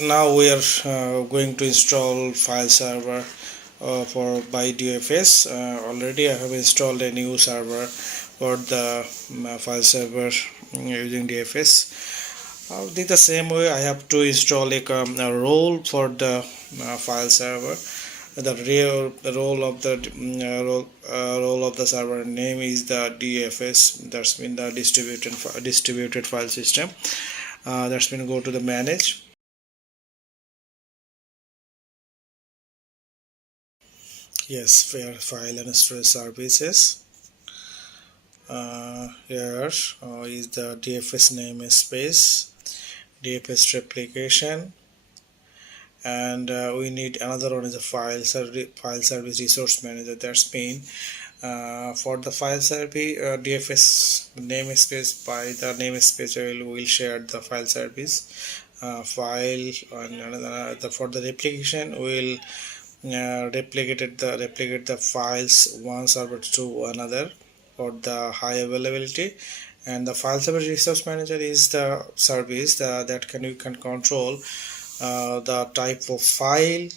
Now we are going to install file server for by DFS. Already I have installed a new server for the file server using DFS. The same way I have to install a role for the file server. The real role of the role of the server name is the DFS. That's mean the distributed file system. That's mean go to the manage. Yes, fair file and storage services. Here is the DFS namespace, DFS replication, and we need another one is a file service resource manager. That's mean for the file service DFS namespace, by the namespace will share the file service file, and for the replication will replicate the files one server to another for the high availability. And the file server resource manager is the service that you can control the type of file.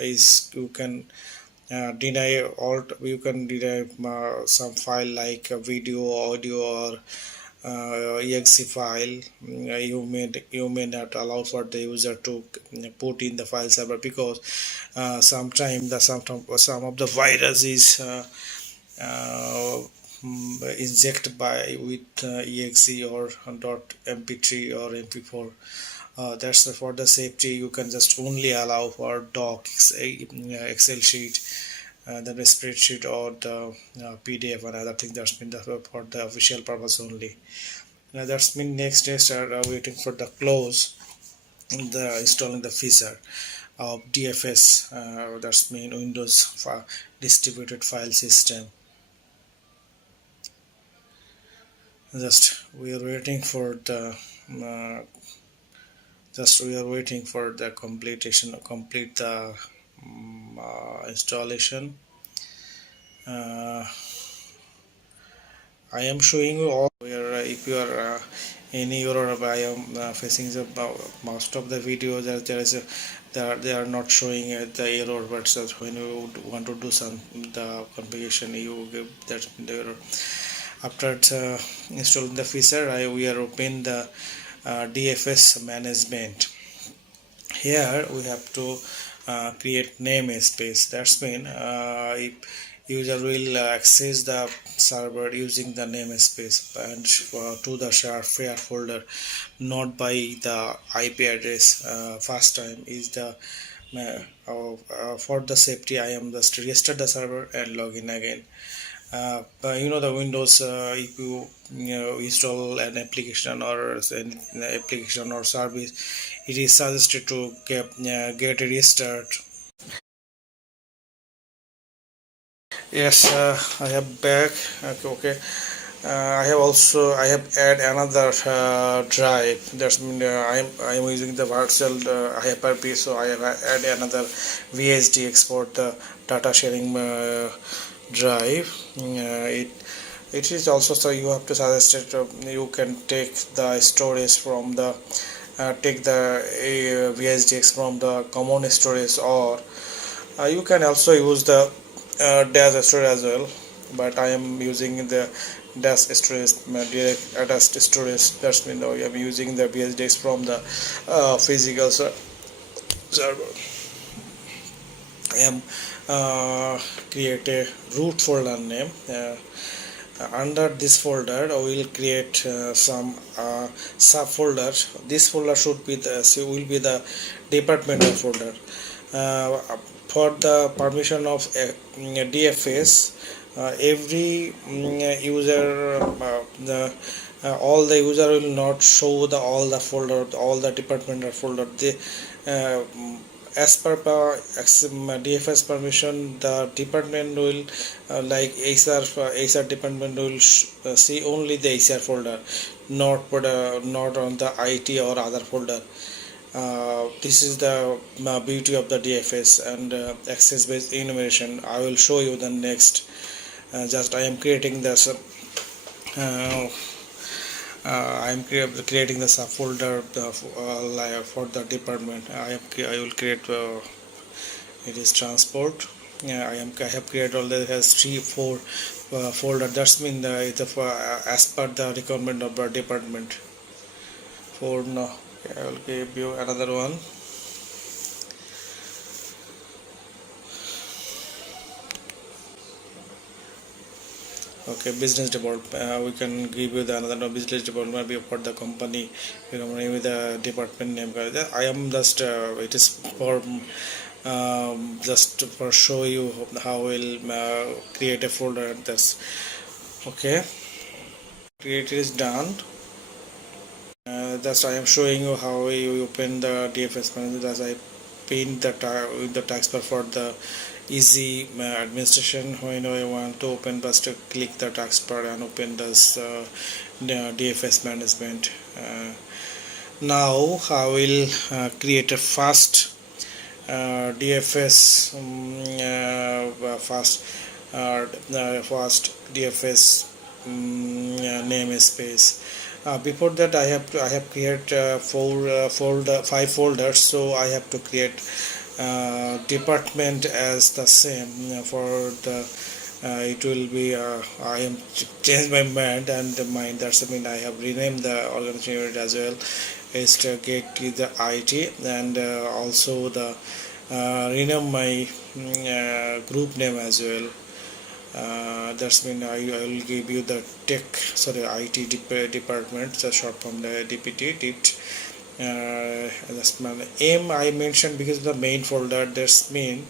Is you can deny alt you can deny some file like a video, audio, or exe file. You may not allow for the user to put in the file server, because sometimes some of the virus is inject by with exe or .mp3 or mp4. That's for the safety. You can just only allow for docs, excel sheet, the spreadsheet, or the pdf and other things. That's been for the official purpose only. Now that's mean next day start waiting for the close the installing the feature of DFS. That's mean Windows distributed file system. Just we are waiting for the complete the installation. I am showing you all where if you are any error. I am facing the most of the videos that they are not showing the error, but when you want to do some the configuration, you give that the error. After installing the feature, we are open the DFS management. Here we have to create namespace. That's mean if user will access the server using the namespace and to the share folder, not by the IP address. First time is the for the safety, I am just restart the server and login again. But the Windows, if you install an application or an application or service, it is suggested to get a restart. Yes, I have back. Okay. I have add another drive. That's mean I am using the virtual Hyper-V, so I have add another VSD export the data sharing drive. It is also, so you have to suggest it. You can take the storage from the take the VSDX from the common storage, or you can also use the dash storage as well, but I am using the dash storage, direct attached storage. That's mean I am using the VSDX from the physical server. I am create a root folder name. Under this folder I will create some subfolder. This folder should be will be the departmental folder. For the permission of DFS, every user all the user will not show the all the departmental folder. As per DFS permission, the department will like HR department will see only the HR folder, not on the IT or other folder. This is the beauty of the DFS and access based enumeration. I will show you the next. Just I am creating this I am creating the subfolder for the department. I will create it is transport. I have created already has 3-4 folder. That's mean it's as per the requirement of the department. For now, I will give you another one. Okay, business development. We can give you the another business development maybe for the company. You know, maybe the department name. I am just it is for just for show you how we'll create a folder. That's okay. Create is done. That's I am showing you how you open the DFS manager as I paint the taskbar for the easy administration. When I want to open, just click the taskbar and open this DFS management. Now I will create a fast DFS fast DFS namespace. Before that, I have created 5 folders, so I have to create department as the same for the it will be I am changed my mind and mind. That's mean I have renamed the organization unit as well. Is to get the IT and also the rename my group name as well. That's mean I will give you the IT department, the short form the DPT DIT. That's my aim I mentioned because the main folder. That's mean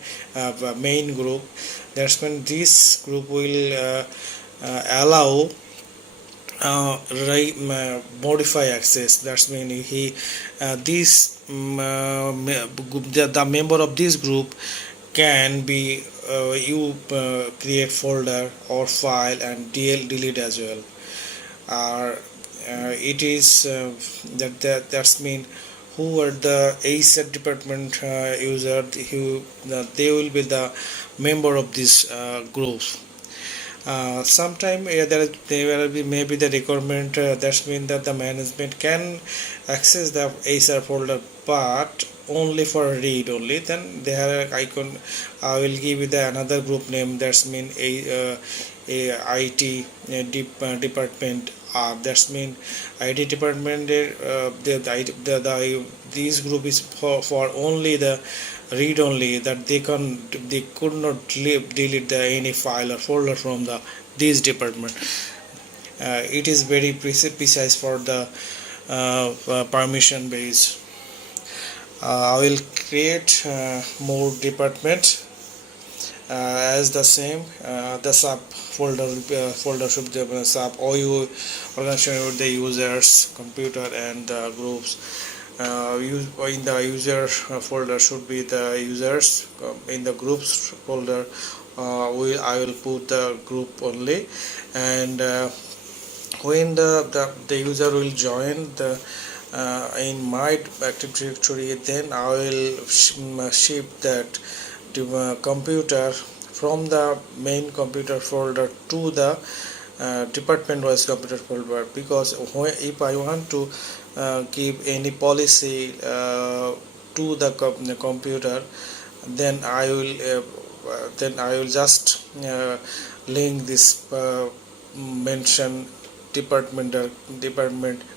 main group. That's mean this group will allow modify access. That's mean the member of this group can be you create folder or file and delete as well. It is that's mean who are the ASET department user who they will be the member of this group. Sometime there will be maybe the requirement that means that the management can access the ASR folder but only for read only. Then they have icon. I will give you the another group name. That's mean a IT department. That's mean IT department. This group is for only the read only, that they could not delete any file or folder from this department. It is very precise for the permission base. I will create more department as the same the sub folder should be sub OU organization with the users computer and groups. In the user folder should be the users. In the groups folder I will put the group only, and when the user will join the in my Active Directory, then I will shift that to computer from the main computer folder to the department wise computer folder, because if I want to give any policy to the computer, then I will just link this mention department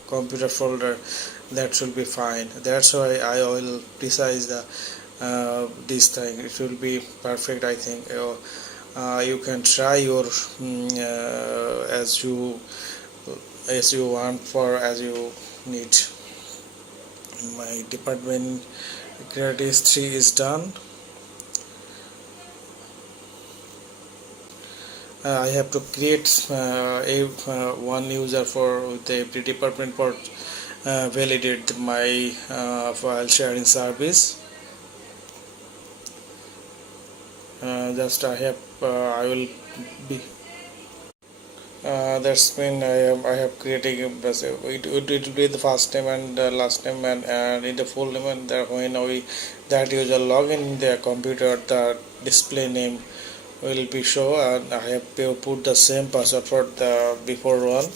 computer folder. That should be fine. That's why I will precise the this thing. It will be perfect, I think. You can try your as you want for as you need. My department creative 3 is done. I have to create one user for the every department for validate my file sharing service. Just I will be that's when I have creating it will be the first name and last name and in the full name, and when that user login in their computer, the display name will be show, and I have to put the same password for the before one.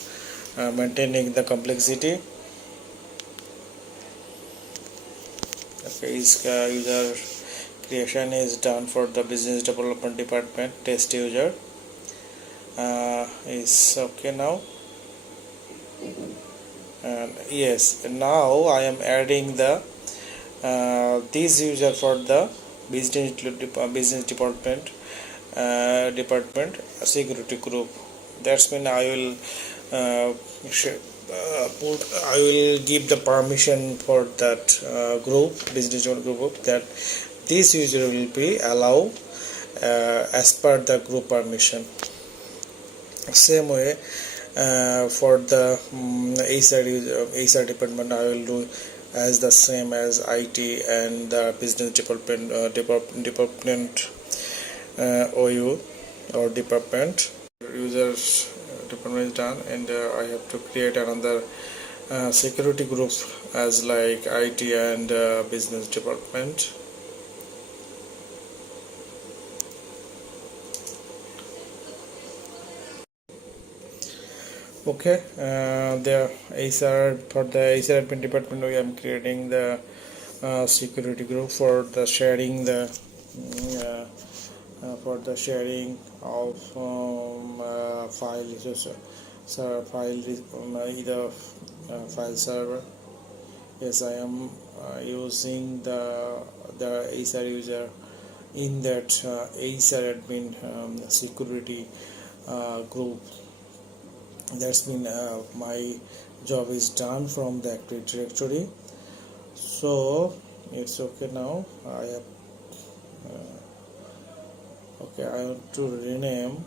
maintaining the complexity. Okay, user creation is done for the business development department. Test user is okay now. And yes, now I am adding the this user for the business department security group. That's when I will I will give the permission for that group, business group, that this user will be allowed as per the group permission. Same way for the HR department, I will do as the same as IT and the business department OU or department. Users department is done, and I have to create another security group as like IT and business department. Okay, the HR, for the HR department, I am creating the security group for the sharing the for the sharing of files, either file server. Yes, I am using the HR user in that HR admin security group. That's been my job is done from the Active Directory. So it's okay now. I have okay, I want to rename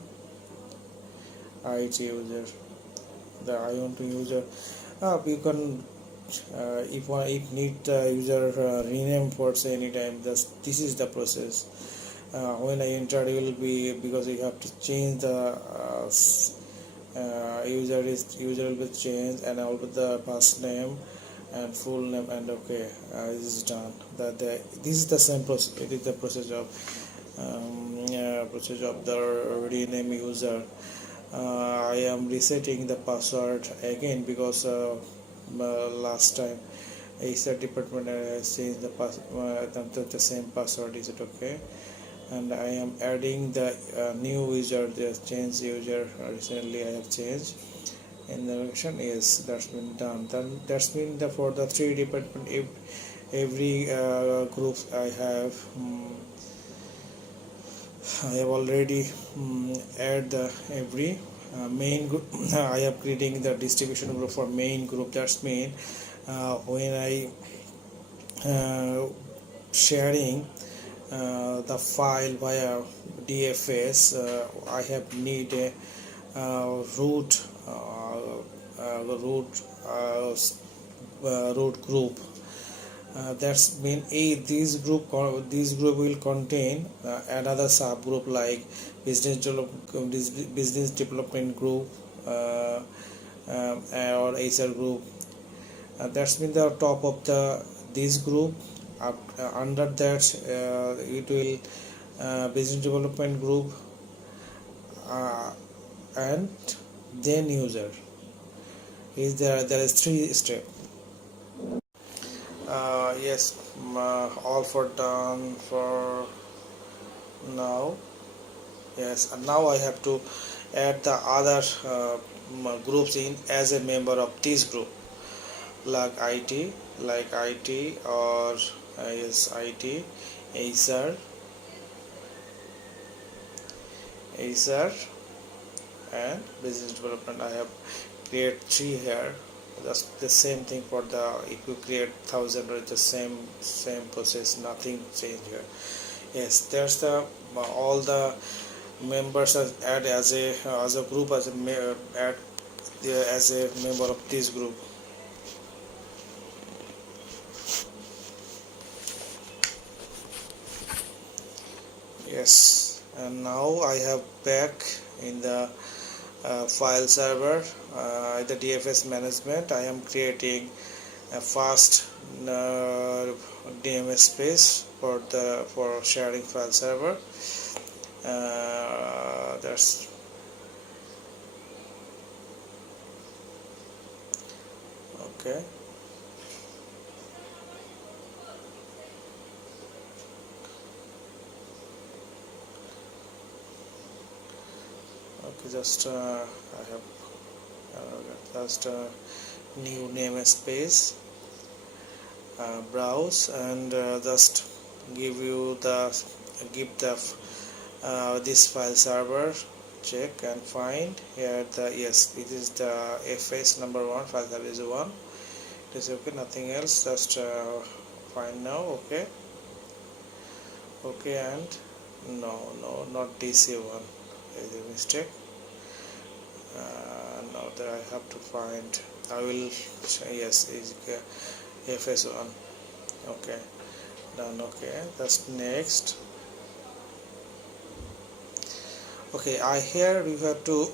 IT user. I want to user. You can if need user rename for say anytime. This is the process. When I enter, it will be, because you have to change the user will be changed, and also the first name and full name, and okay, this is done. This is the same process. It is the process of the rename user. I am resetting the password again because last time HR department has changed the same password. Is it okay? And I am adding the new user, the change user. Recently I have changed in the location. Yes, that's been done. Then that's been for the 3 department. If every group I have already add the every main group. I am creating the distribution group for main group. That's mean when I sharing the file via DFS, I have need a root group. That's mean this group will contain another subgroup like business development group or HR group. That's mean the top of this group. Under that it will business development group and then user. There is 3 steps. Yes, all for done for now. Yes, and now I have to add the other groups in as a member of this group, like IT or yes, IT, HR and business development. I have create 3 here. That's the same thing for the, if you create 1,000, or the same process, nothing change here. Yes, there's the all the members are add as a group, as a add as a member of this group. Yes, and now I have back in the file server, the DFS management. I am creating a fast Namespace for sharing file server. That's okay. Okay, just I have just new namespace, browse, and just give the this file server, check and find here yes, it is the FS number 1, file server is 1. It is okay, nothing else, just find now. Okay, and no, not DC1, is a mistake. Now that I have to find, I will, yes, is FS1. Okay, done. Okay, that's next. Okay, here we have to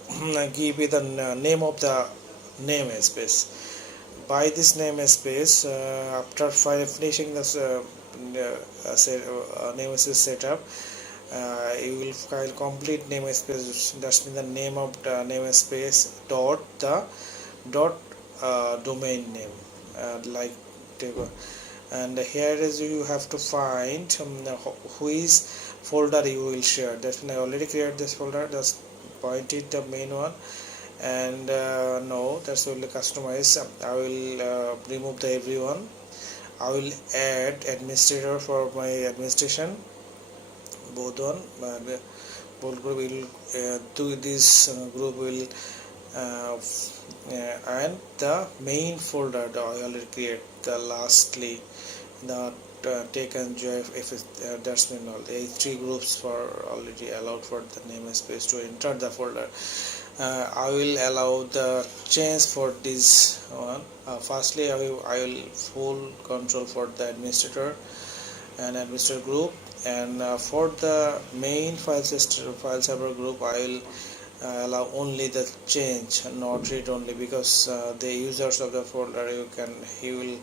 give it the name of the namespace. By this namespace, after finishing this namespace setup, you will file complete namespace. That's mean the name of the namespace dot the domain name, like table. And here is you have to find which folder you will share. That's I already created this folder, just point it the main one, and no, that's only customize. I will remove the everyone. I will add administrator for my administration, both one, both group will do this group will and the main folder that I already create, the lastly the take and joy that's mean all the 3 groups for already allowed for the namespace to enter the folder. I will allow the change for this one. Firstly, I will full control for the administrator and administrator group, and for the main file server group I will allow only the change, not read only, because the users of the folder he will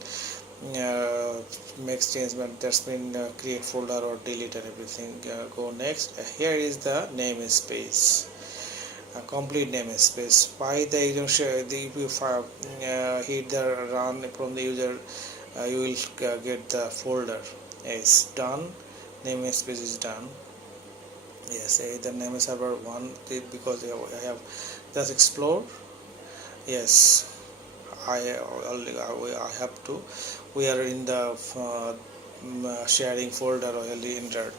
make change, but that's mean create folder or delete and everything. Go next. Here is the namespace, complete namespace. By the user, if you hit the run from the user, you will get the folder. Yes, done. Namespace is done. Yes, the name is server 1 because I have just explored. Yes, I have to. We are in the sharing folder already entered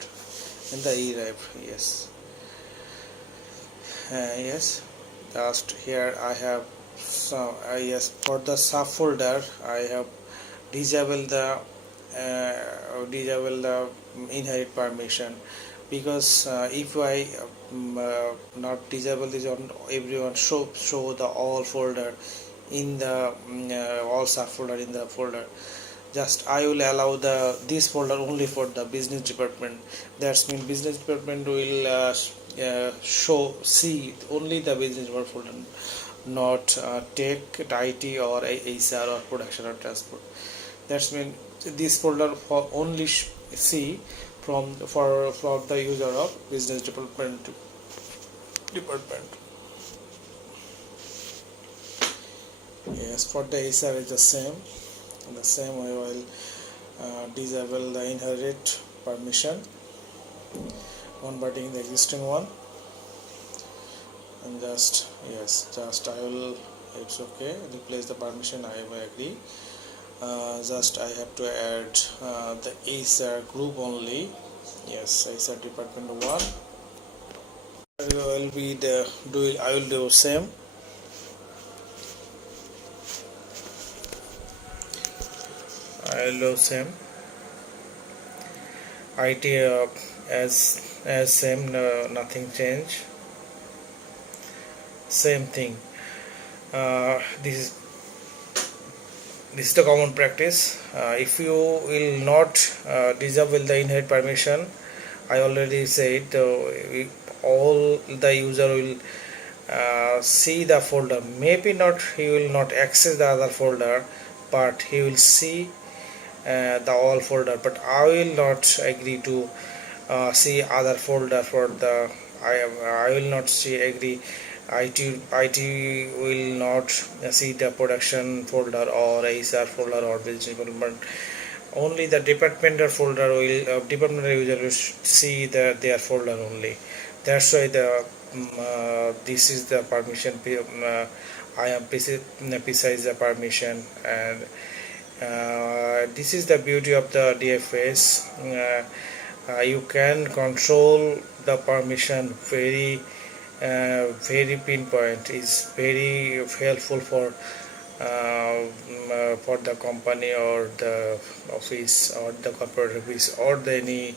in the E drive. Yes, yes. Just here I have some. Yes, for the subfolder I have disable the inherit permission, because if I not disable this on everyone, show the all folder in the all subfolder in the folder. Just I will allow this folder only for the business department. That's mean business department will see only the business department folder, not tech, IT or HR or production or transport. That's mean this folder for only see for the user of business department. Yes, for the HR is the same. In the same way, I will disable the inherit permission, converting the existing one, and just yes, just I will. It's okay. Replace the permission. I will agree. Just I have to add the HR group only. Yes, HR department 1. I will do same. I will do same. IT as same, nothing change. Same thing. This is the common practice. If you will not disable the inherit permission, I already said all the user will see the folder. Maybe not, he will not access the other folder, but he will see the all folder. But I will not agree to see other folder for the I will not agree IT will not see the production folder or ASR folder or business development. Only the departmental folder will departmental user will see their folder only. That's why this is the permission. I am precise the permission, and this is the beauty of the DFS. You can control the permission very pinpoint. Is very helpful for the company or the office or the corporate office or the any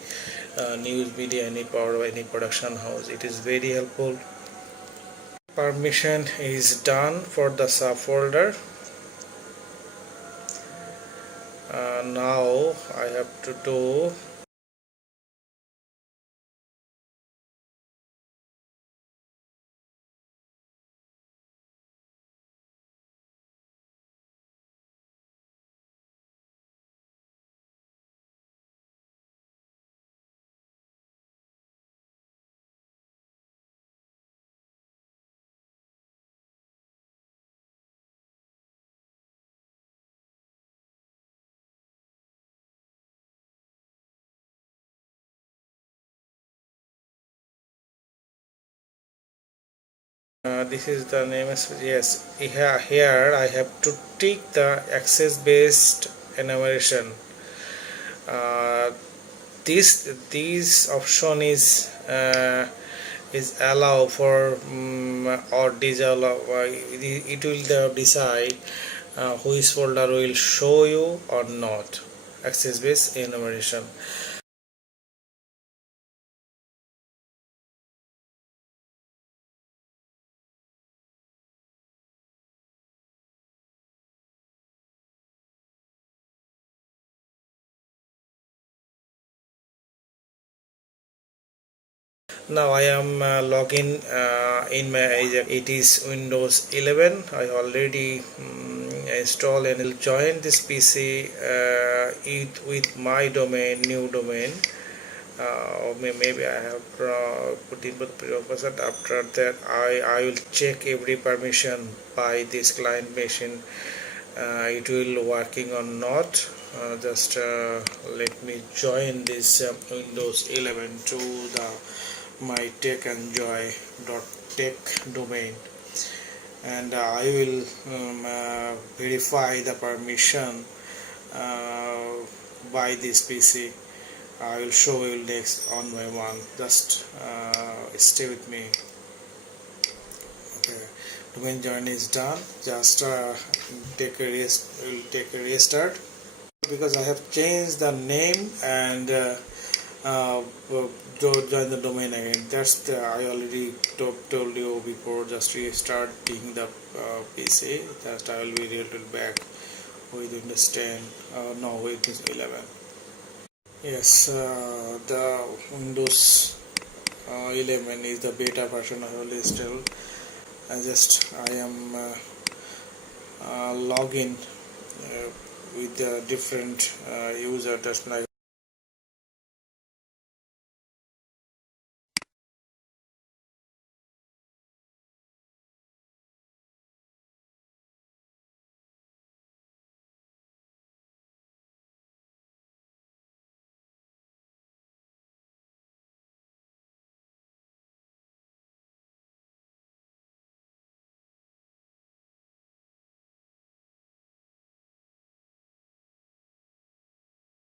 news media, any power, any production house. It is very helpful. Permission is done for the subfolder. Now I have to do this is the name. Yes, here I have to tick the access based enumeration. uh, this option is allow for or disallow. It will decide which folder will show you or not. Access based enumeration. Now I am login in my it is Windows 11. I already install and will join this PC it with my domain, new domain. Or maybe I have put in the prerequisite. After that I will check every permission by this client machine. It will working or not. Just let me join this Windows 11 to the my tech enjoy tech domain, and I will verify the permission by this PC. I will show you next on by one. Just stay with me. Okay, domain join is done. Just take a restart because I have changed the name and join the domain again. That's I already told you before. Just restarting the PC. Just I will be returned back with Windows 10. No, with Windows 11. Yes, the Windows 11 is the beta version. I will install. I am login with the different user. Just like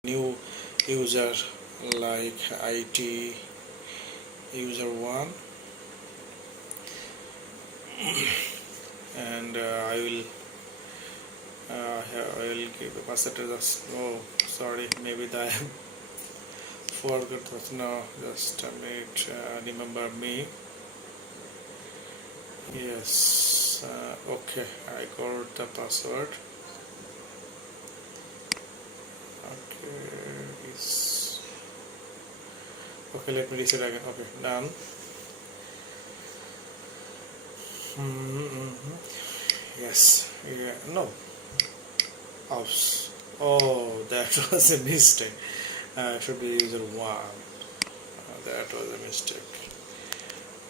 new user like IT user 1, and I will give a percentage. Oh, sorry, maybe I forgot that. No, just a minute. Remember me. Yes. Okay, I got the password. Okay, let me reset again. Okay, done. Yes. Yeah. No. House. Oh, that was a mistake. Should be user 1. That was a mistake.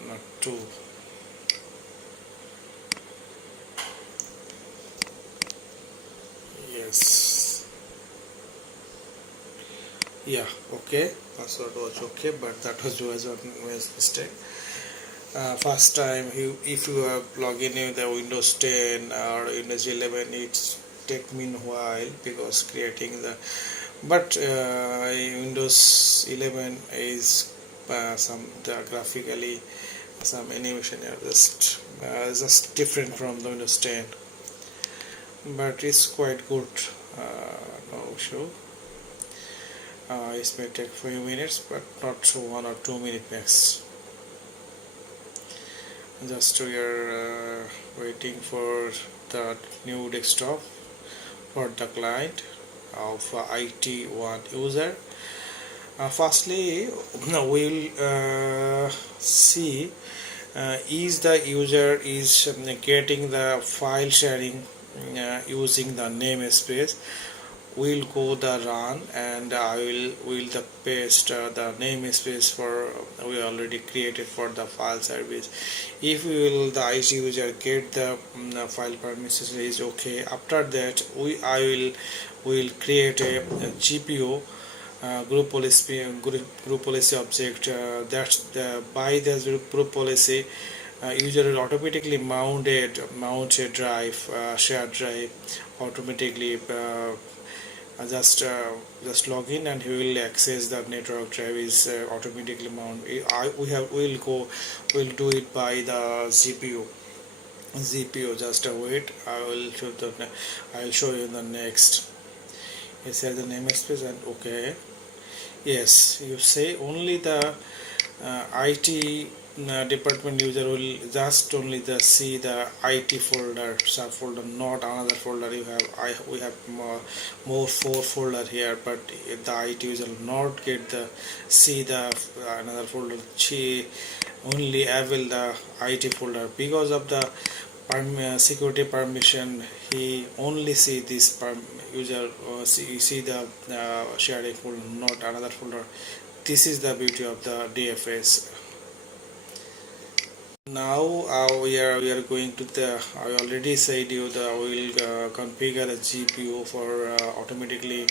Not 2. Yes, yeah, okay, password was okay, but that was a mistake. First time if you have login in the Windows 10 or Windows 11, it's take meanwhile because creating the, but Windows 11 is some graphically some animation are just different from the Windows 10, but it's quite good. No issue. It may take few minutes, but not 1 or 2 minutes max. Just we are waiting for the new desktop for the client of IT1 user. Firstly, we'll see is the user is getting the file sharing using the namespace. We'll go the run, and I will the paste the namespace for we already created for the file service. If we will the IT user get the file permissions is okay. After that I will create a GPO group policy object. That's the by the group policy user will automatically mount a drive, shared drive automatically. Just log in and he will access the network drive is automatically mount. We'll do it by the GPU. Just wait. I will show you in the next. Yes, the namespace and okay. Yes, you say only the IT department user will just only see the IT folder subfolder, not another folder. We have more 4 folder here, but the IT user will not get the see the another folder. She only avail the IT folder because of the security permission. He only see this user see the sharing folder, not another folder. This is the beauty of the DFS. Now we are going to the, I already said you that we will configure a GPU for automatically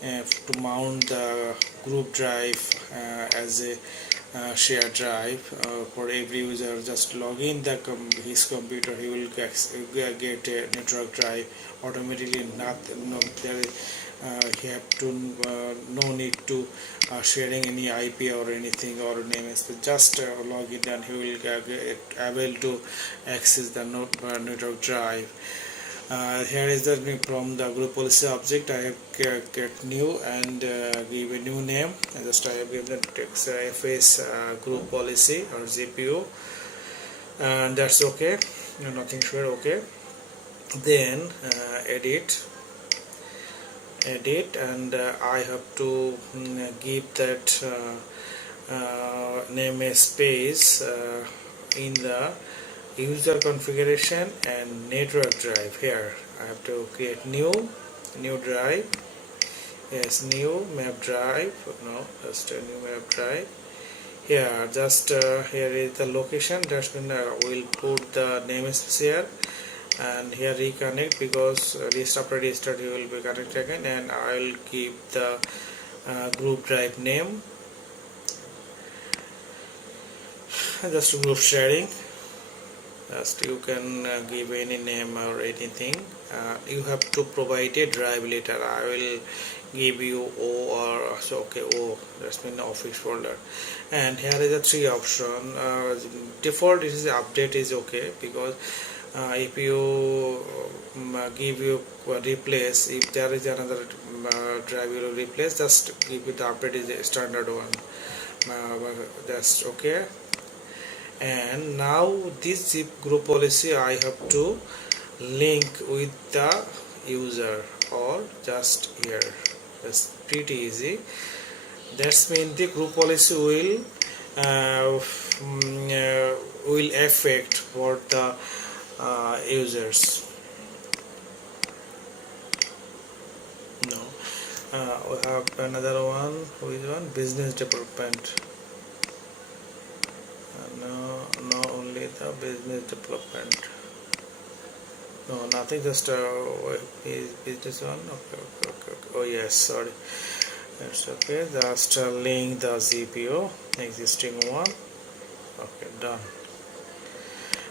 to mount the group drive as a shared drive for every user. Just log in his computer, he will get a network drive automatically. He have to no need to sharing any IP or anything or namespace. Just log in and he will get able to access the network drive. Here is the from the group policy object. I have get new and give a new name, and just I have given the text FS group policy or GPU, and that's okay. Nothing sure. Okay, then edit, and I have to give that namespace in the user configuration and network drive. Here I have to create new drive. Yes, new map drive. No, just a new map drive. Here just here is the location. That's when we'll put the namespace here, and here reconnect because after restart you will be connected again, and I will keep the group drive name, just group sharing. Just you can give any name or anything. You have to provide a drive later. I will give you O or so. Okay, O, that's mean office folder. And here is a 3 option. Default is update is okay, because if you give you replace, if there is another drive you will replace, just give it the update is a standard one. That's okay. And now this zip group policy I have to link with the user, or just here. That's pretty easy. That's mean the group policy will affect for the users. No, we have another one. Which one? Business development. No, only the business development. No, nothing. Just is this one? Okay. Oh yes, sorry. That's okay. Just link the GPU existing one. Okay, done.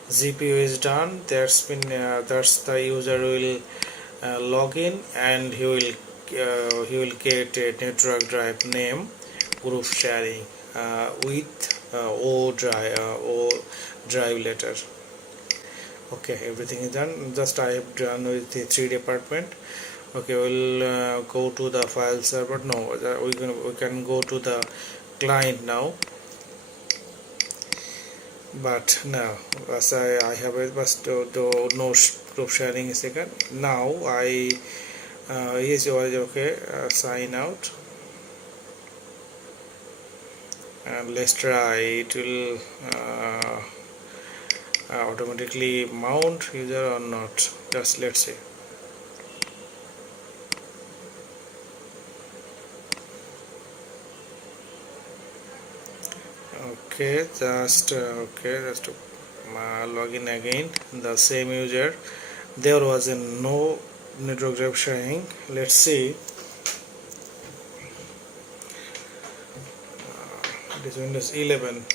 GPU is done. That's the user will log in, and he will get a network drive name, group sharing with O drive letter. Okay, everything is done. Just I have done with the 3 department. Okay, we'll go to the file server. No, we can go to the client now. But now, as I have it, but no group sharing is second. Now I yes, okay, sign out, and let's try. It will automatically mount user or not. Just let's see. Okay, just login again. The same user. There was a no network drive sharing. Let's see. It is Windows 11.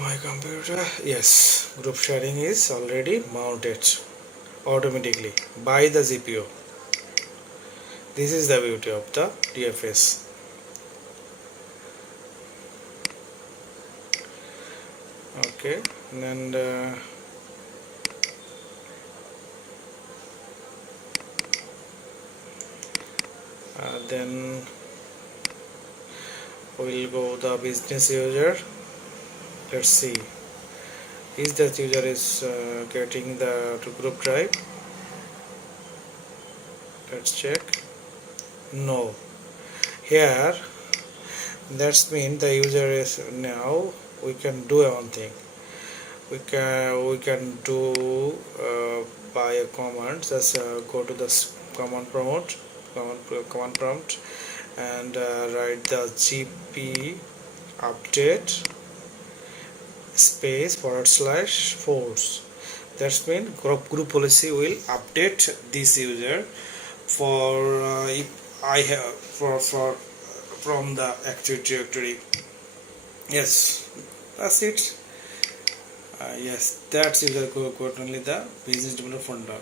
My computer. Yes, group sharing is already mounted automatically by the GPU. This is the beauty of the DFS. Okay, and then we'll go the business user. Let's see, is that user is getting the group drive. Let's check. No, here that's mean the user is now. We can do one thing. We can do by a command. Just go to the command prompt and write the gp update space / force. That's mean group policy will update this user for if I have for from the active directory. Yes, that's it. Yes, that's user got only the business developer folder.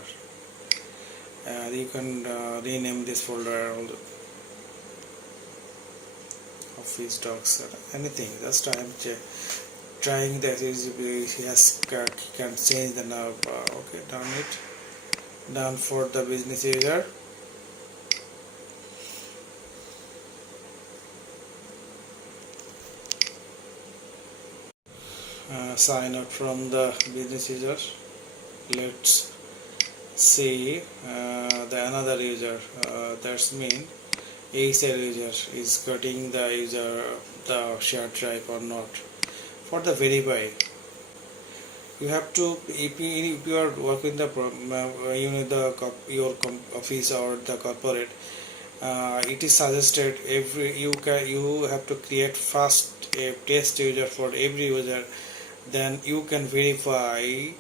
You can rename this folder all the office docs or anything. Just I'm trying that he has can change the now. Okay, done it. Done for the business user. Sign up from the business user. Let's see the another user. That's mean ACR user is getting the user the shared drive or not. For the verify, you have to if you are working the your office or the corporate. It is suggested you have to create first a test user for every user, then you can verify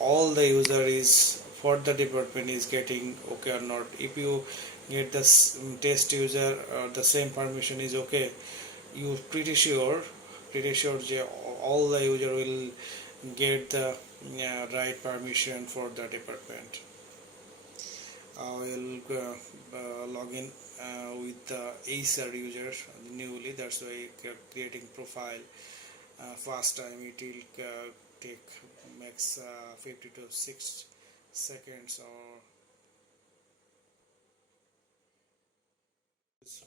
all the user is for the department is getting okay or not. If you get the test user the same permission is okay, you pretty sure all the user will get the right permission for the department. I will log in with the ACR user newly. That's why creating profile first time it will take max 50 to 6 seconds or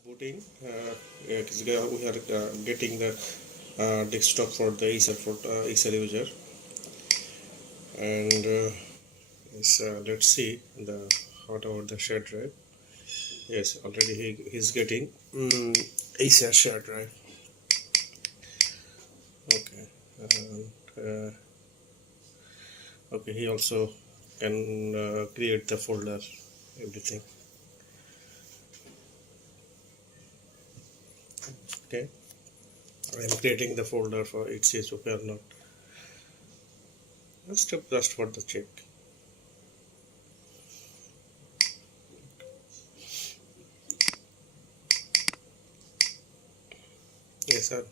booting. We are getting the desktop for the ACR user, and yes, let's see the what about the shared drive. Yes, already he's getting ACR shared drive. Okay, and okay, he also can create the folder, everything. Okay, I am creating the folder for it says okay or not. just for the check. Yes, sir.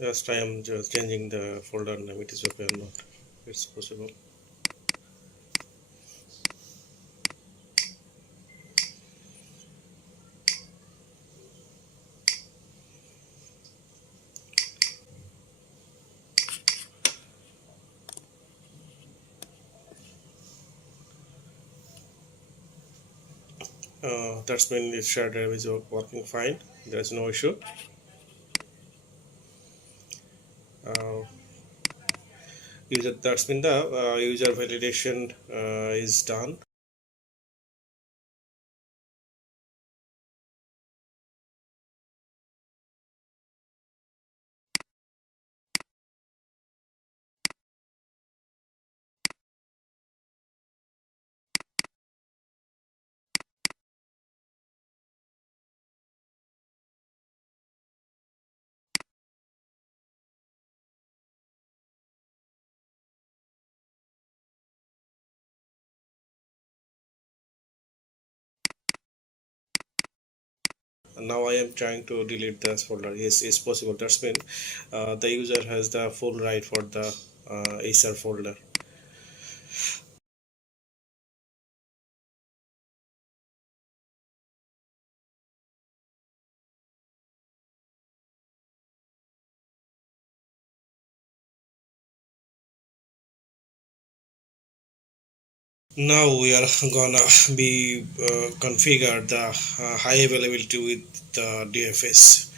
Just I am just changing the folder name. It is okay or not. It's possible. That's mean the shared drive is working fine. There is no issue. Uh, that's mean the user validation is done. And now I am trying to delete this folder. Yes, it's possible. That's mean the user has the full right for the ASR folder. Now we are gonna be configure the high availability with the DFS.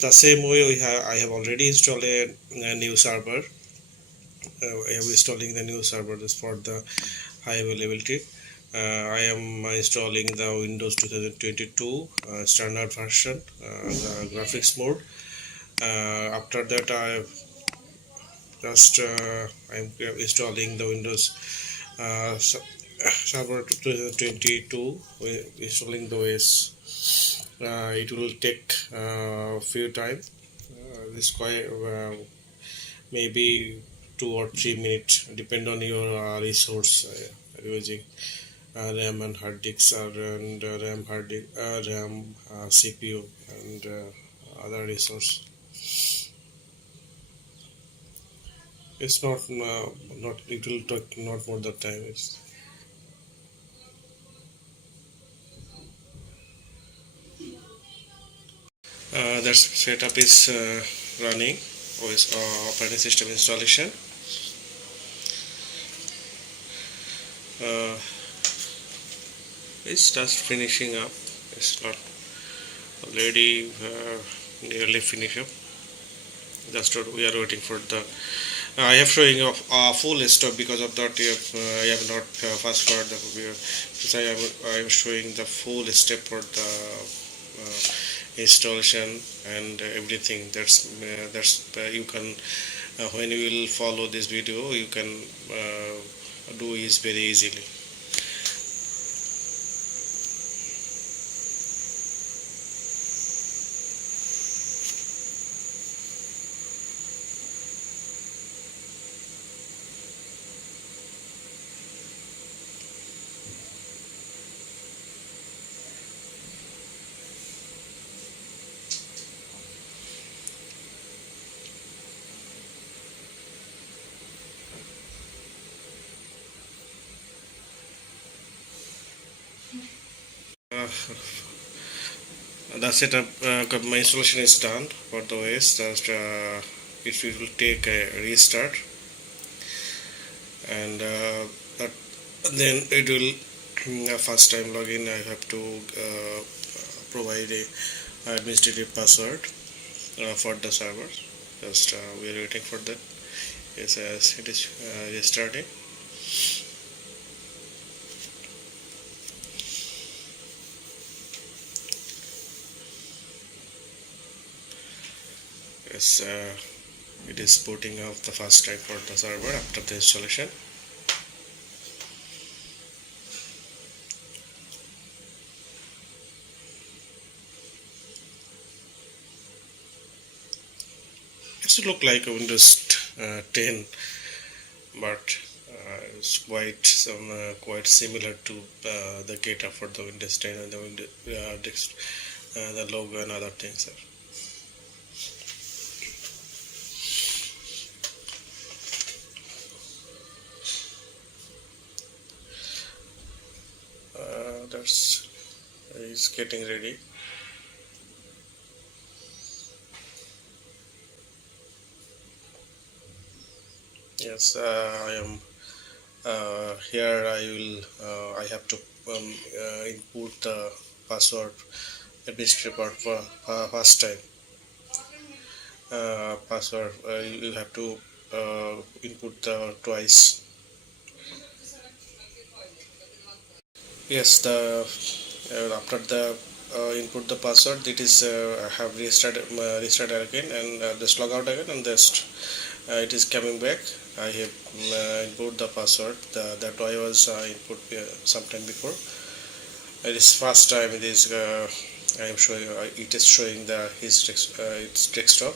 The same way I have already installed a new server. I am installing the new server just for the high availability. I am installing the Windows 2022 standard version, the graphics mode. After that, I'm installing the Windows server 2022. Installing the OS. It will take a few time. This quite maybe 2 or 3 minutes, depend on your resource using. RAM and hard disks and RAM hard disk, RAM CPU and other resource. It's not it will take not more than time. It's that setup is running. OS operating system installation. Uh, it's just finishing up. It's not already nearly finished up. Just we are waiting for the. I have showing a full list of because of that I have not fast forward the because I am showing the full step for the installation and everything. That's you can when you will follow this video you can do is very easily. Uh, the setup my installation is done for the OS. Just it will take a restart and but then it will first time login I have to provide a administrative password for the server. Just we are waiting for that. Yes, as it is restarting. Yes, it is booting up the first time for the server after the installation. It look like a Windows 10, but it's quite similar to the data for the Windows 10 and the Windows the logo and other things. That's is getting ready. Yes, I am here. I have to input the password administrator part for first time. Password you have to input twice. Yes, the after the input the password, it is I have restarted again and just log out again, and just it is coming back. I have input the password that I was input sometime before. It is first time it is I am showing it is showing the its desktop.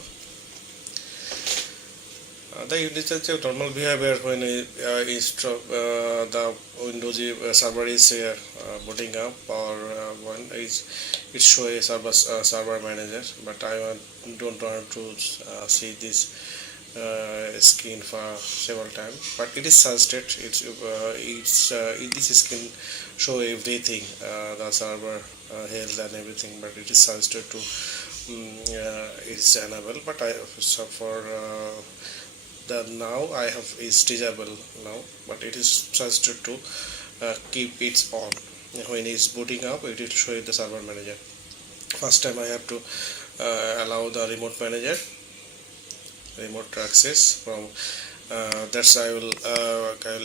The unit is a normal behavior when the Windows server is booting up, or when it shows a server manager. But I don't want to see this screen for several times. But it is suggested this screen show everything, the server health and everything. But it is suggested to it's enable. But for the now I have is disabled now, but it is suggested to keep it on. When it's booting up, it will show you the server manager. First time I have to allow the remote manager, remote access from that's I will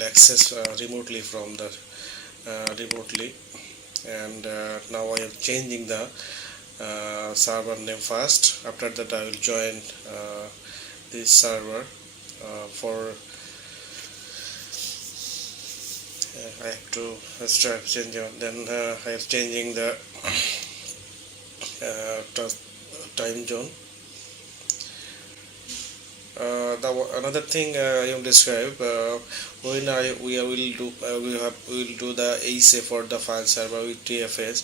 access remotely from the remotely. And now I am changing the server name first. After that I will join this server for I have to start changing. Then I am changing the time zone. Another thing I am describe when we will do the ASA for the file server with DFS.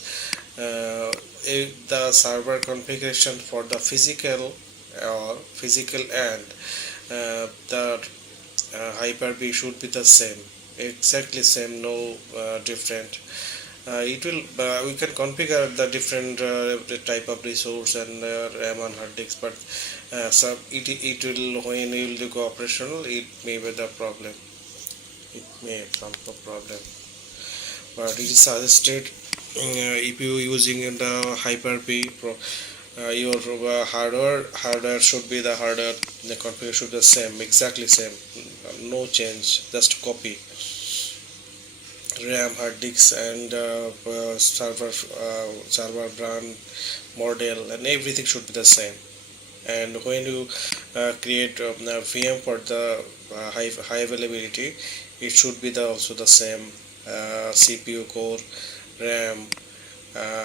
If the server configuration for the physical and the Hyper-V should be the same, exactly same, no different. It will we can configure the different type of resource and RAM and hard disk, but it will, when it will go operational, it may be the problem. It may come the problem, but it is suggested if you using the Hyper-V your hardware should be the hardware, the configuration should be the same, exactly same, no change, just copy. RAM, hard disks, and server brand, model, and everything should be the same. And when you create VM for the high availability, it should be also the same. CPU core, RAM,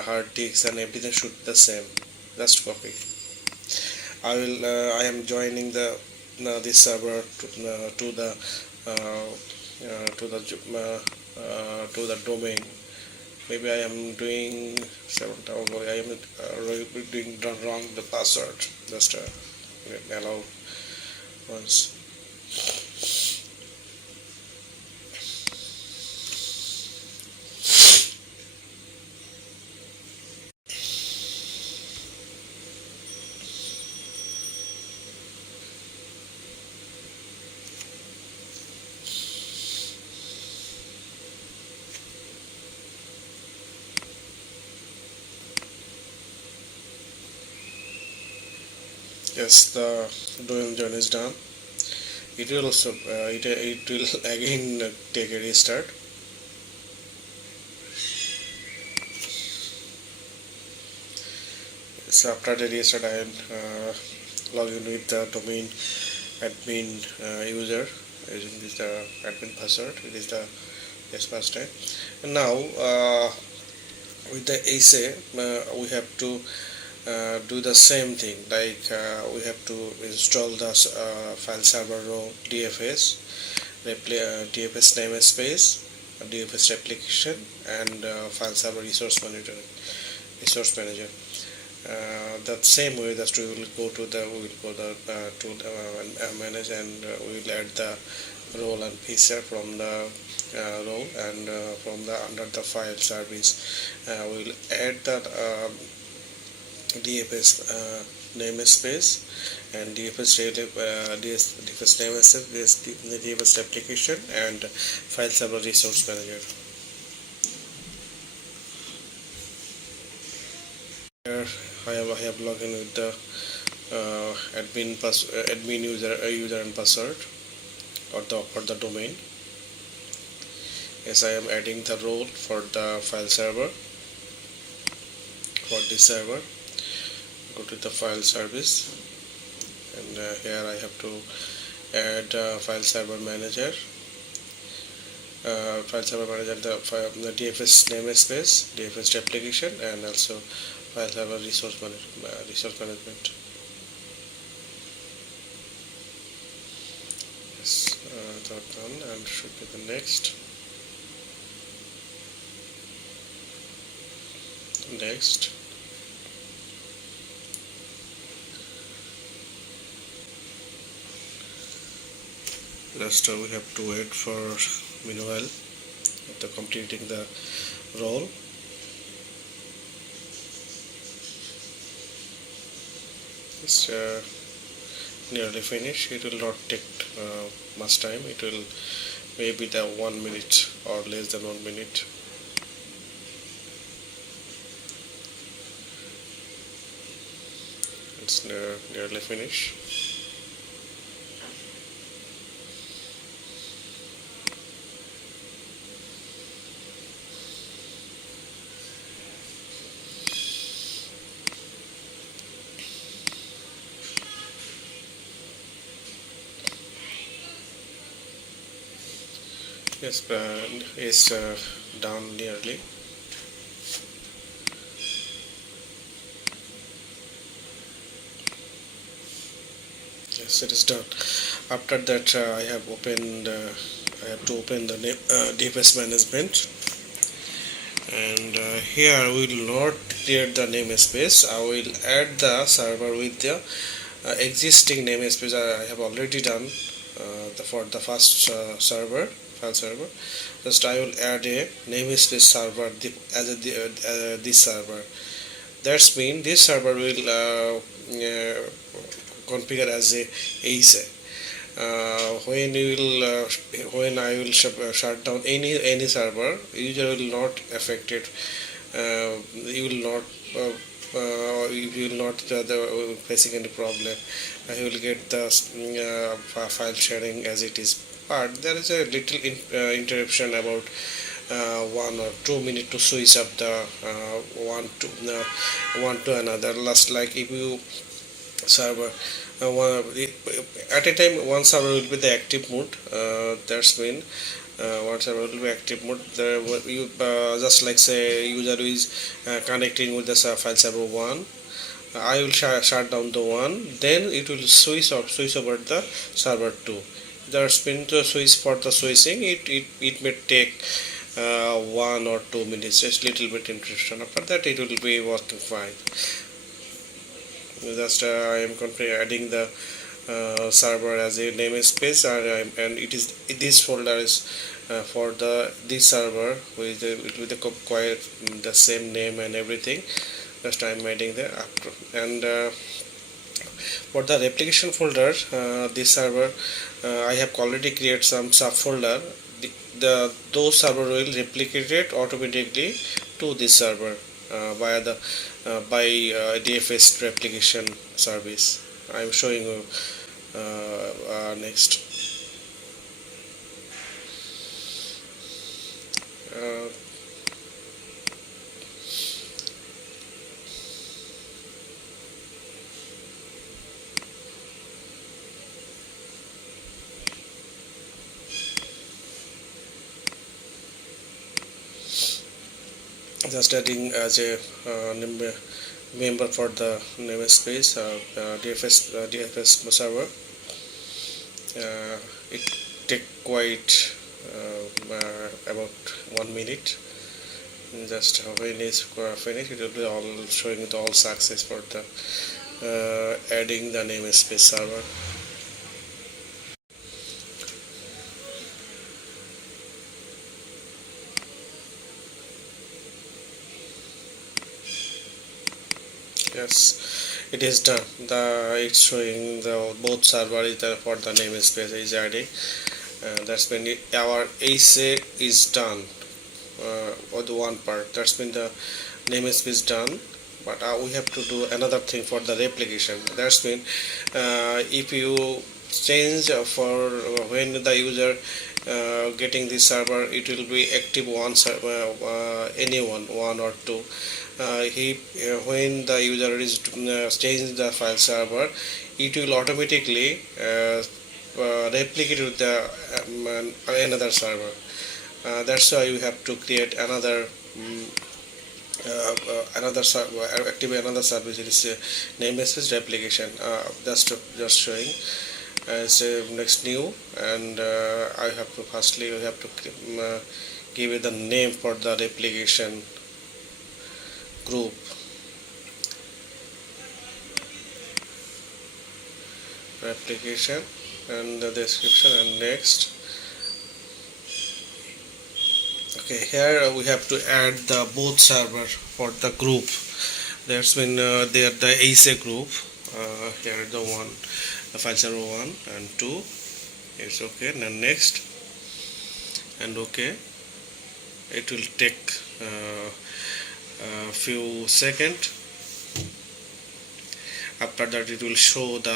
hard disks, and everything should be the same. Just copy. I am joining the this server to the to the domain. Maybe I am doing I am doing wrong the password. Just allow once. Yes, the domain join is done. It will also it will again take a restart. So after the restart, I am log in with the domain admin user using this admin password. It is the first time. And now with the ASA we have to do the same thing, like we have to install the file server role DFS, DFS namespace, DFS replication, and file server resource manager. That same way that we will go to the tool manage, and we will add the role and feature from the role, and from the under the file service we will add that DFS namespace and DFS namespace, the DFS replication, and file server resource manager. Here I have logged in with the admin user and password for the domain. Yes, I am adding the role for the file server. For this server, go to the file service, and here I have to add file server manager. The DFS namespace, DFS replication, and also file server resource management. Yes, that done, and should be the next. Just we have to wait for meanwhile after completing the role. It's nearly finished. It will not take much time. It will maybe the 1 minute or less than 1 minute. It's nearly finished. Yes, it's done nearly. Yes, it is done. After that, I have to open the DFS management, and here we will not create the namespace. I will add the server with the existing namespace I have already done for the first file server. Just I will add a namespace server as this server. That's mean this server will configure as a ASA. When I will shut down any server, user will not affect it. You will not facing any problem. You will get the file sharing as it is. But there is a little interruption about 1 or 2 minutes to switch up the one to another. Last, like if you server at a time, one server will be the active mode. That's mean one server will be active mode. You just like say user is connecting with the file server 1. I will shut down the 1, then it will switch over the server 2. That's mean to switch for the switching. It may take 1 or 2 minutes, just little bit interruption. After that, it will be working fine. Just I am adding the server as a namespace, and it is this folder is for this server with the same name and everything. Just I am adding the after, and for the replication folder, this server I have already created some subfolder. Those server will replicate it automatically to this server via the DFS replication service. I am showing you next. Just adding as a member for the namespace DFS server. It take quite about 1 minute. Just when it's finished, it will be all showing it all success for the adding the namespace server. Yes, it is done. It's showing the both server is there for the namespace is adding. That's when our essay is done, or the one part. That's when the namespace done. But we have to do another thing for the replication. That's when if you change for when the user getting this server, it will be active one server, anyone one or two. When the user is change the file server, it will automatically replicate with the another server. That's why you have to create another activate another service. It is Namespace replication. Just showing as next new, and I have to firstly we have to give it the name for the replication group. Replication and the description, and next. Okay, here we have to add the both server for the group. That's when they are the ASA group. Here the one, the file server 1 and 2. It's okay. And then next, and okay. It will take a few seconds. After that, it will show the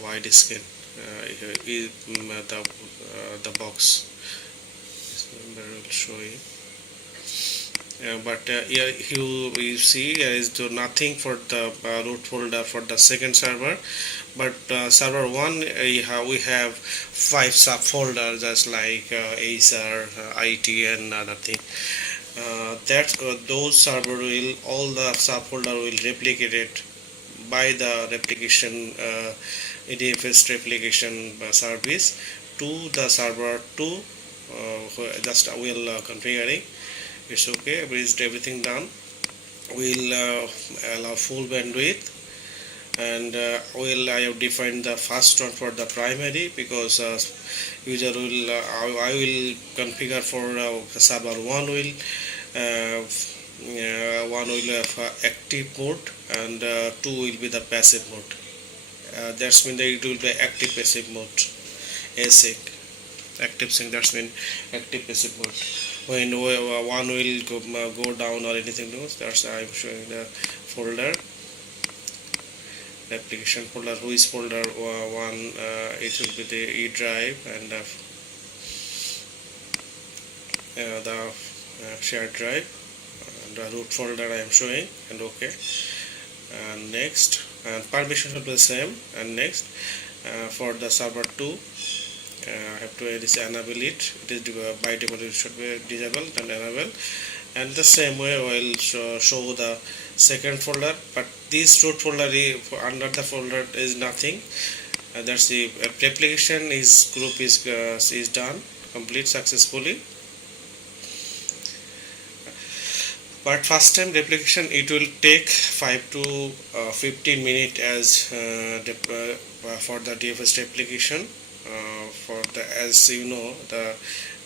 white screen, the box. This number will show you. But here you see there is nothing for the root folder for the second server, but server 1 we have 5 subfolders just like ASR, IT and other thing. Those server will all the subfolder will replicate it by the replication DFS replication service to the server 2. Just will configuring. It's okay. Everything done. We'll allow full bandwidth, and I have defined the first one for the primary because user will I will configure for server 1 will one will have active mode, and 2 will be the passive mode. That's mean that it will be active passive mode. ASIC active sync, that's mean active passive mode. When one will go down or anything else, that's I'm showing the folder application folder. Who is folder 1? It will be the E drive and the shared drive, and the root folder I am showing, and okay. And next, and permission will be the same. And next, for the server 2, I have to enable it. It is by default it should be disabled and enable. And the same way I will show the second folder, but this root folder under the folder is nothing. That's the replication group is done complete successfully. But first time replication it will take 5 to 15 minutes as for the DFS replication. As you know, the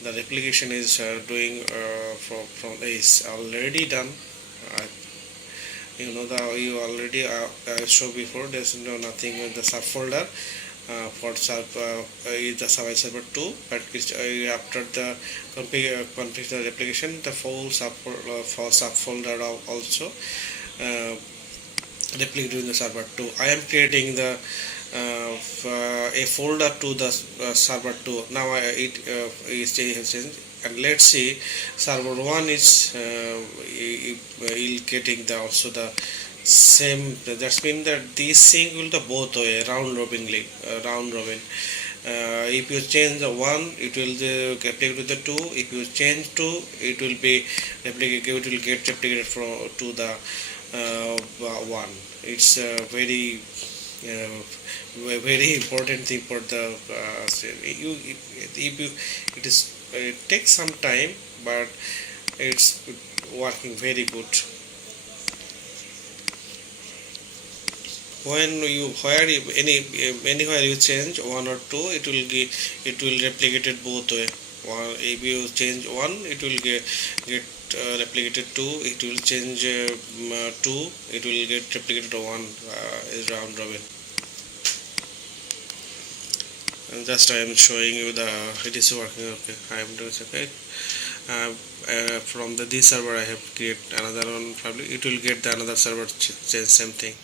replication is doing is already done. You know you already showed before. There's nothing in the subfolder for the server 2, but after the configure the replication, the full subfolder also replicated in the server 2. I am creating the a folder to the server 2. Now it is changed, and let's see server 1 is getting the also the same. That means that these thing will the both way round robin. If you change the 1, it will replicate to the 2. If you change 2, it will be replicated. It will get replicated from to the 1. It's very very important thing for the it takes some time, but it's working very good. When you anywhere you change 1 or 2, it will replicate it both way. If you change 1, it will get replicated 2. It will change 2, it will get replicated to 1. Is round robin. And just I am showing you it is working. Okay, I am doing okay. From this server I have create another one. Probably it will get the another server change same thing.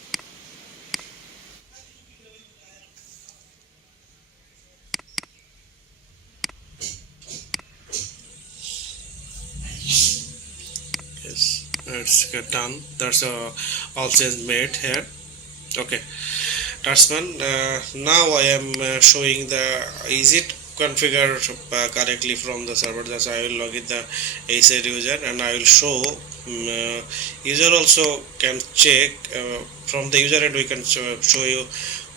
Yes, it's done. That's all change made here. Okay, that's one. Now I am showing is it configured correctly from the server. That's I will log in the ACID user, and I will show user also can check from the user end. We can show you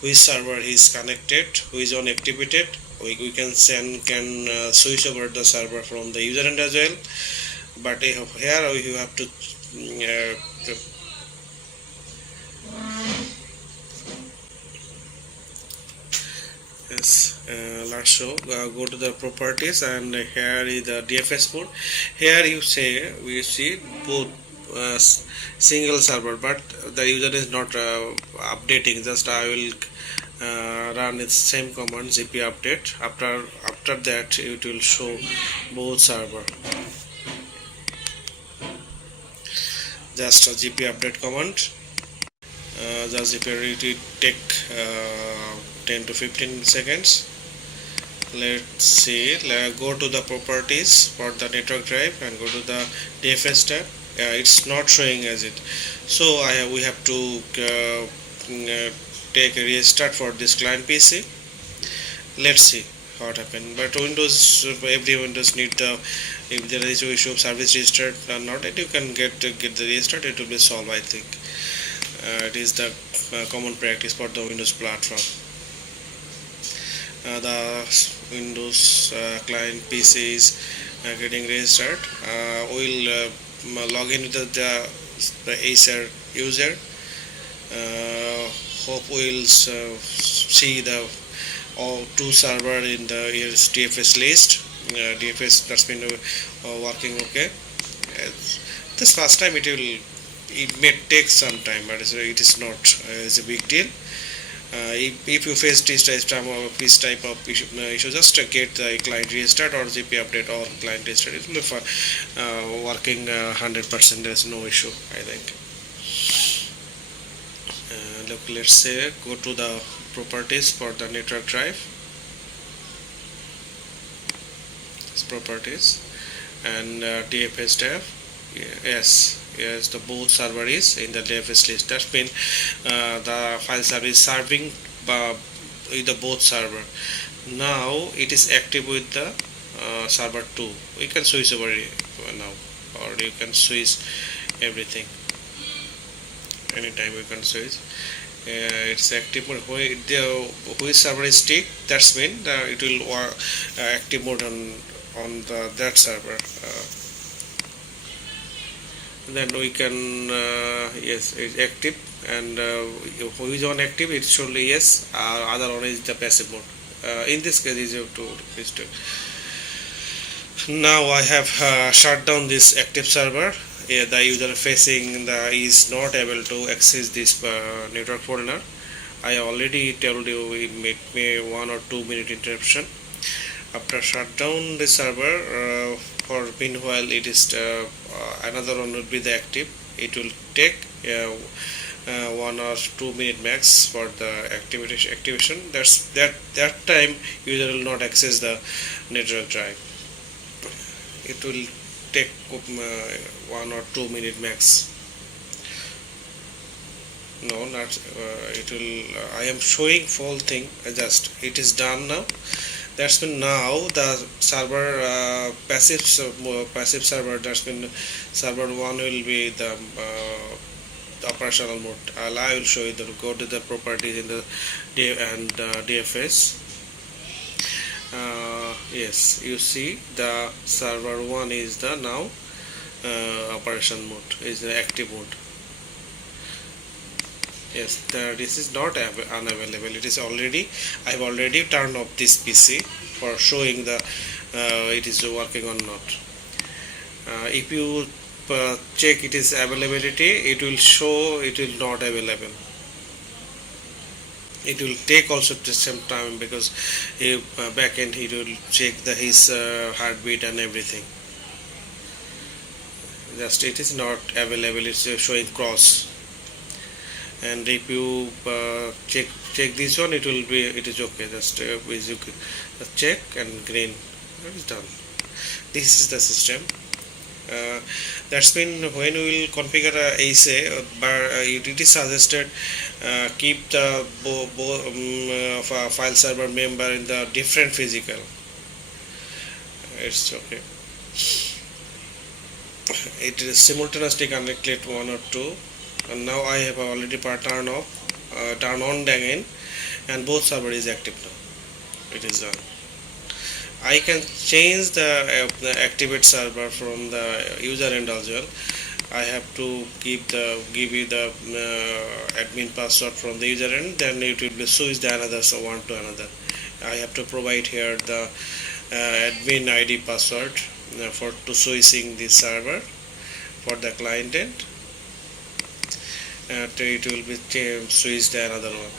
which server is connected, who is on activated. We can switch over the server from the user end as well. But here you have to yes, let's show. Go to the properties, and here is the DFS mode. Here we see both single server, but the user is not updating. Just I will run its same command gp update. After that it will show both server. Just a gp update command. Just if it take 10 to 15 seconds. Let's see. Go to the properties for the network drive and go to the DFS tab. It's not showing as it, so we have to take a restart for this client PC. Let's see what happened. But Windows, every Windows need the, if there is issue of service restart or not, and you can get the restart, it will be solved. I think it is the common practice for the Windows platform. The Windows client PC is getting restart. We'll log in with the Acer user. Hope we'll see the two server in the DFS list. DFS that's been working okay. This first time it may take some time, but it is not it's a big deal. If you face this type of issue, just get the client restart or GP update or client restart. It will be working 100%. There is no issue, I think. Look, let's say go to the properties for the network drive. This properties and DFS tab. Yes, the both server is in the DFS list. That's been the file server is serving with the both server. Now it is active with the server 2. We can switch over now, or you can switch everything anytime. We can switch. It's active mode. Which server is tick, that's mean it will active mode on that server. Then we can yes, it's active, and who is on active, it should be yes. Other one is the passive mode. In this case is to restore. Now I have shut down this active server. The user facing is not able to access this network folder. I already told you we may 1 or 2 minute interruption. After shut down the server, for meanwhile it is another one will be the active. It will take 1 or 2 minute max for the activation. That time user will not access the network drive. It will take 1 or 2 minute max. no, not it will I am showing full thing. Just it is done now. That's been now the server passive server, that's been server 1 will be the operational mode. I will show you the go to the properties in the DFS. Yes, you see the server 1 is the now operation mode, is the active mode. Yes, this is not unavailable. It is already, I have already turned off this PC for showing the it is working or not. If you check it is availability, it will show it will not available. It will take also the same time, because backend he will check his heartbeat and everything. Just it is not available. It's showing cross. And if you check this one, it is okay. Just check and green. It is done. This is the system. That's been when we will configure ASA, it is suggested keep the file server member in the different physical. It's okay. It is simultaneously connected one or two, and now I have already turn on again, and both server is active now. It is done. I can change the activate server from the user end as well. I have to give you the admin password from the user end, then it will be switched the another one to another. I have to provide here the admin ID password for to switching this server for the client end. It will be switched to another one.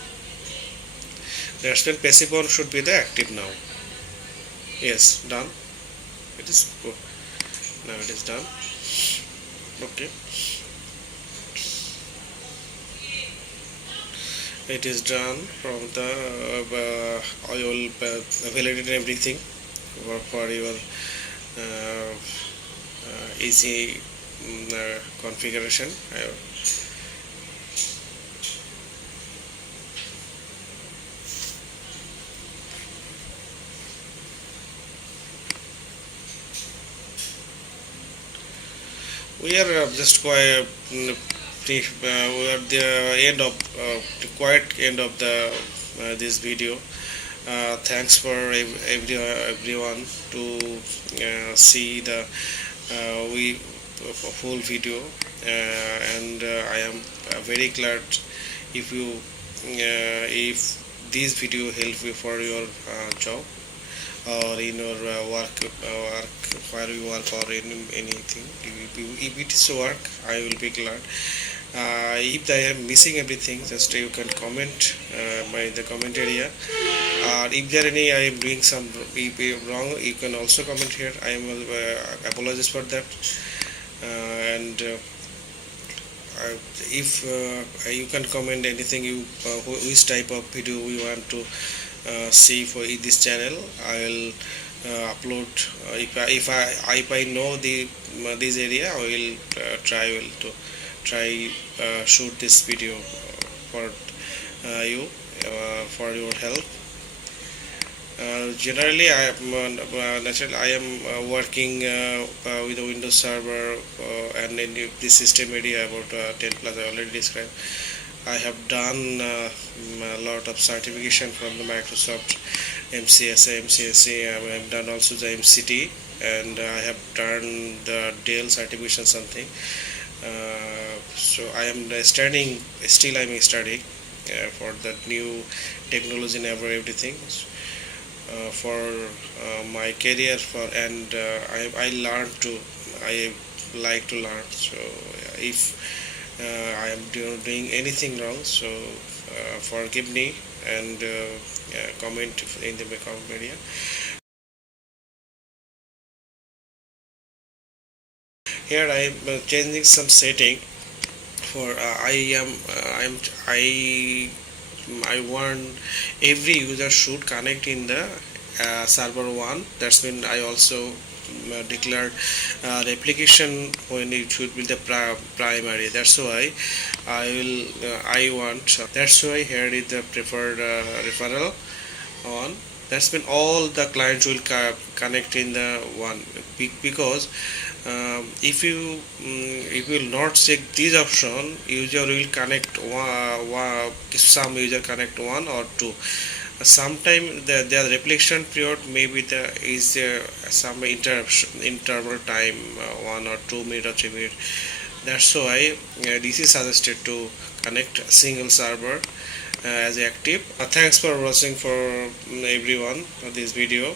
That's when passive one should be the active now. Yes, done. It is good. Now it is done. Okay. It is done from the oil validated everything for your easy configuration. We are just quite we are at the end of quite end of the this video. Thanks for everyone to see the full video, and I am very glad if you if this video help you for your job or in your work where you work, or in anything. If it is work, I will be glad. If I am missing everything, just you can comment by the comment area. If there any I am doing some wrong, you can also comment here. I am apologize for that. And if you can comment anything, which type of video you want to see for this channel, I will upload. If I know this area, I will try shoot this video for you for your help. Generally, I am working with the Windows Server and in this system area about 10 plus. I already described. I have done a lot of certification from the Microsoft MCSA. I have done also the MCT, and I have done the Dell certification something. So I am studying. Still, I am studying for the new technology and everything. For my career, and I learn to. I like to learn. So if I am doing anything wrong, so forgive me, and comment in the comment area. Here I am changing some setting for I want every user should connect in the server 1. That's when I also declared replication when it should be the primary. That's why that's why here is the preferred referral on. That's when all the clients will connect in the one, because if you will not check this option, user will connect some user connect one or two. Sometime the replication period maybe is some interval time, 1 or 2 minutes or 3 minutes. That's why this is suggested to connect a single server as active. Thanks for watching for everyone this video.